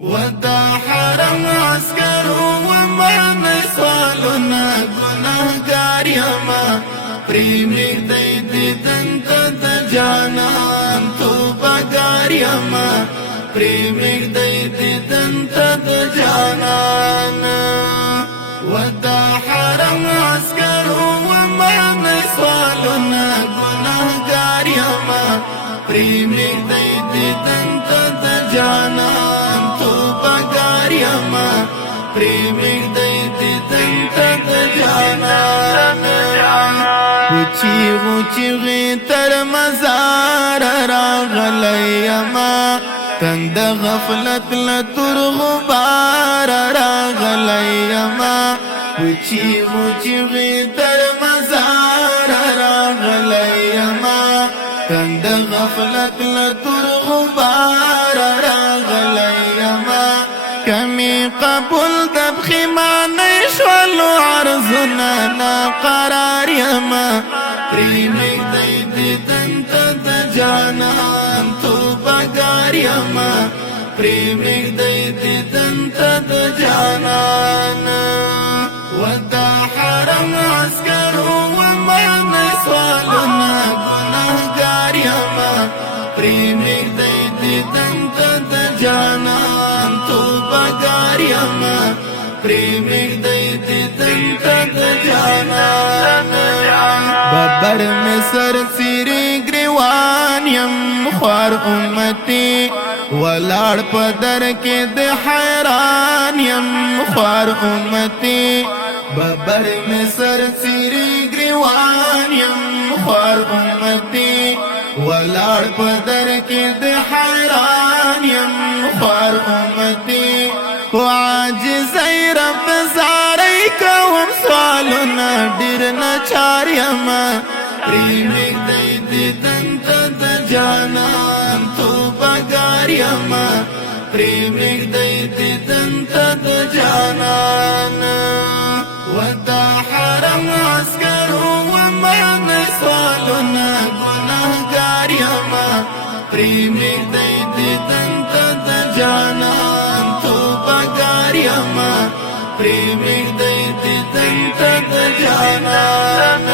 ودا حرم عسكر ومن سوالنا گناهگار یما پریمیر دی دنت د جانان تو بگار یما پریمیر دی دنت د جانان ودا حرم عسكر ومن سوالنا گناهگار یما پریمیر دی دنت د جانان یما پریمیر دی دنت د جانان وچی وچی تر مزار راغلی یما تنگ د غفلت لتر غبار راغلی یما وچی وچی تر مزار راغلی یما تنگ د غفلت لتر غبار راغلی یما کمی قبول دبخی مانی شوالو عرضنا نا قرار یما پریمیر دی دنت د جانان تو بگار یما پریمیر دی دنت د جانان ودا حرم عسكر ومن سوالنا گناهگار یما پریمیر دی دنت د جانان تو بگار یما پریمیر دی دنت د جانان ببر مصر سیری گریوان یم خوار امتی ولاړ پدر کې د حیران یم خوار امتی ببر مصر سیری گریوان یم خوار امتی ولاړ پدر کې د حیران یم خوار امتی وعاجز رب زاری کوم سوالنا ډیر نچار یما پریمیر دی دنت د جانان تو بگار یما پریمیر دی دنت د جانان ودا حرم عسكر ومن سوالنا گناهگار یما پریمیر دی دنت د جانان تو بگار یما پریمیر دی دنت د جانان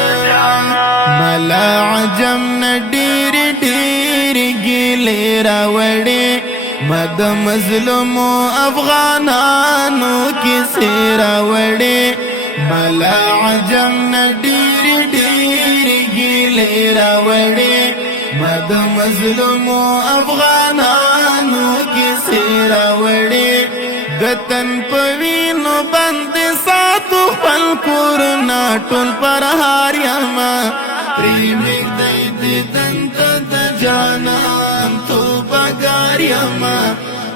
ملا عجم نډیر ډیر ګیلې راوړې مد مظلوم افغانانو کې راوړې ملا عجم نډیر ډیر ګیلې راوړې مد مظلوم افغانانو کې راوړې گتن پوینو بند ساتو خپل کورنا ټول پر هار یما پریمیر دی دنت د جانان تو بگار یما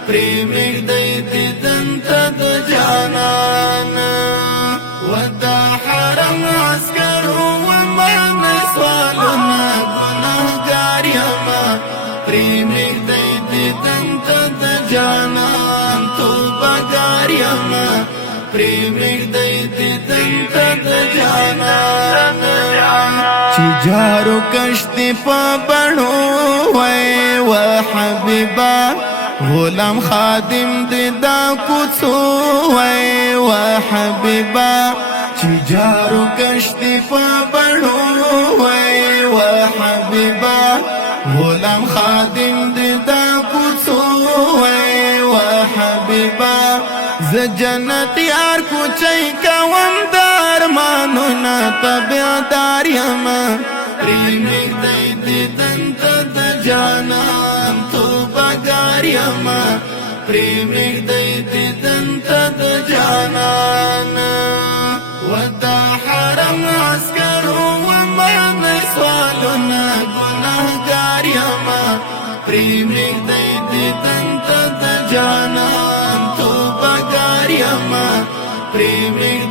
پریمیر دی دنت د جانان ودا حرم عسكر ومن سوالنا گناهگار یما پریمیر دی دنت د جانان تو بگار یما پریمیر دی دنت د جانان چی جارو کشتی پا بڑھو وی و حبیبا غلام خادم دی دا کچو وی و حبیبا چی جارو کشتی پا بڑھو وی و حبیبا غلام خادم دی دا کچو وی و حبیبا ز جنت یار کوچی کوم دار مانو نا تبیادار یما پریمیر دی دنت د جانان تو بگار یما پریمیر دی دنت د جانان ودا حرم عسكر ومن سوالنا گناهگار یما پریمیر دی دنت د جانان تو بگار یما پریمیر